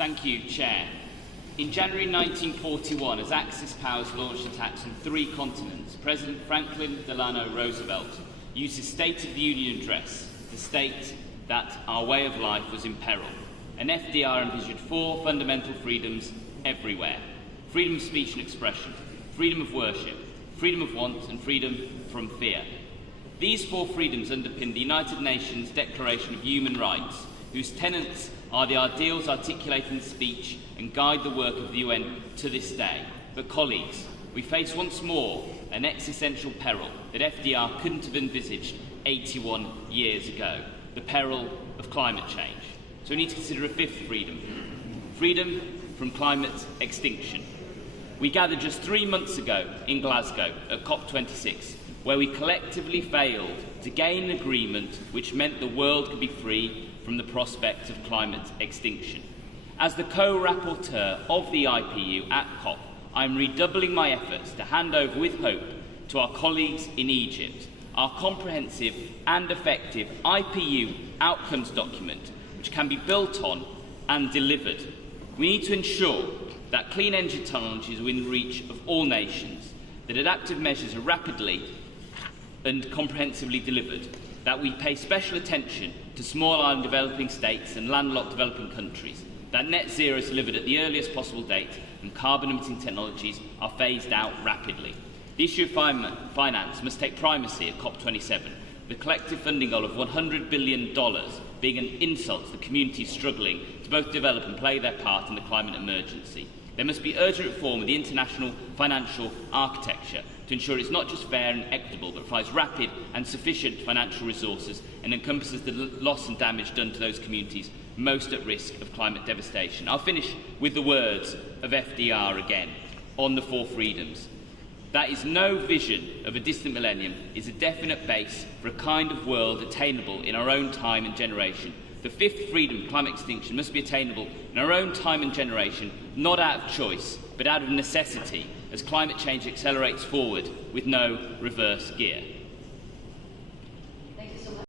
Thank you, Chair. In January 1941, as Axis powers launched attacks on 3 continents, President Franklin Delano Roosevelt used his State of the Union address to state that our way of life was in peril, and FDR envisioned 4 fundamental freedoms everywhere: freedom of speech and expression, freedom of worship, freedom of want, and freedom from fear. These 4 freedoms underpin the United Nations Declaration of Human Rights, whose tenets are the ideals articulated in speech and guide the work of the UN to this day. But, colleagues, we face once more an existential peril that FDR couldn't have envisaged 81 years ago: the peril of climate change. So we need to consider a 5th freedom: freedom from climate extinction. We gathered just 3 months ago in Glasgow at COP26, where we collectively failed to gain an agreement which meant the world could be free from the prospect of climate extinction. As the co-rapporteur of the IPU at COP, I am redoubling my efforts to hand over with hope to our colleagues in Egypt our comprehensive and effective IPU outcomes document, which can be built on and delivered. We need to ensure that clean energy technologies are within reach of all nations, that adaptive measures are rapidly and comprehensively delivered, that we pay special attention to small island developing states and landlocked developing countries, that net zero is delivered at the earliest possible date and carbon-emitting technologies are phased out rapidly. The issue of finance must take primacy at COP27, the collective funding goal of $100 billion being an insult to the communities struggling to both develop and play their part in the climate emergency. There must be urgent reform of the international financial architecture to ensure it's not just fair and equitable, but provides rapid and sufficient financial resources and encompasses the loss and damage done to those communities most at risk of climate devastation. I'll finish with the words of FDR again on the 4 freedoms. That is no vision of a distant millennium is a definite base for a kind of world attainable in our own time and generation. The 5th freedom, climate extinction, must be attainable in our own time and generation, not out of choice, but out of necessity, as climate change accelerates forward with no reverse gear.